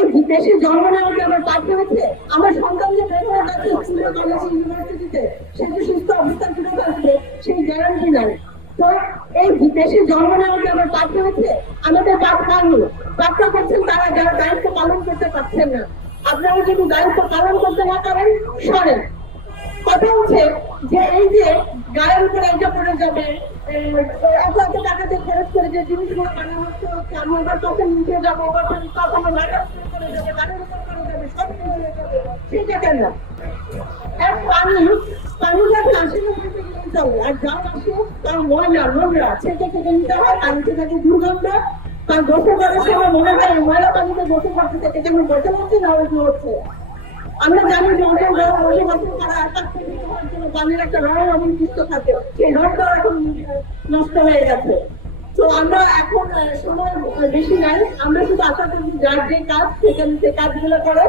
এই দেশে জন্ম নেওয়ার কি আমার পাপ হয়েছে? আমার সন্তান যে বের হয়ে যাচ্ছে স্কুলে, কলেজে, ইউনিভার্সিটিতে, সে যে সুস্থ অবস্থায় ফিরে আসবে সেই গ্যারান্টি নাই। তো এই দেশে জন্ম নেওয়ার কি আমার পাপ হয়েছে? আমাদের পাপ হয়নি। পাপটা করছেন তারা যারা দায়িত্ব পালন করতে পারছেন না। আপনারা যদি দায়িত্ব পালন করতে না পারেন, সরেন। কথা হচ্ছে যে এই যে গায়ের উপরে এটা পড়ে যাবে, এত এত টাকা দিয়ে খরচ করে যে জিনিসগুলো বানানো হচ্ছে, আমি ওবার কখন নিচে যাবো, ওবার কখনো লাগার উপর করে যাবে, গাড়ির উপর করে যাবে, সব কিছু হয়ে যাবে, সেটা কেন? আর পানি পানি যাতে আসে না সেটা নিয়ে চলে, আর যা আসে তার ময়লা নোংরা সেটা থেকে নিতে হয়। পানিতে থাকে দুর্গন্ধ, তার গোসল করার সময় মনে হয় ময়লা পানিতে গোসল করতে থাকে, যেমন গোসল হচ্ছে না ওই হচ্ছে। আমরা জানি যে অনেক বছর তারা পানির একটা রং অবশিষ্ট থাকে, সেই রংটাও এখন নষ্ট হয়ে গেছে। তো আমরা এখন সময় বেশি নাই, আমরা শুধু আশা করি যার যে কাজ সেখানে সে কাজগুলো করে।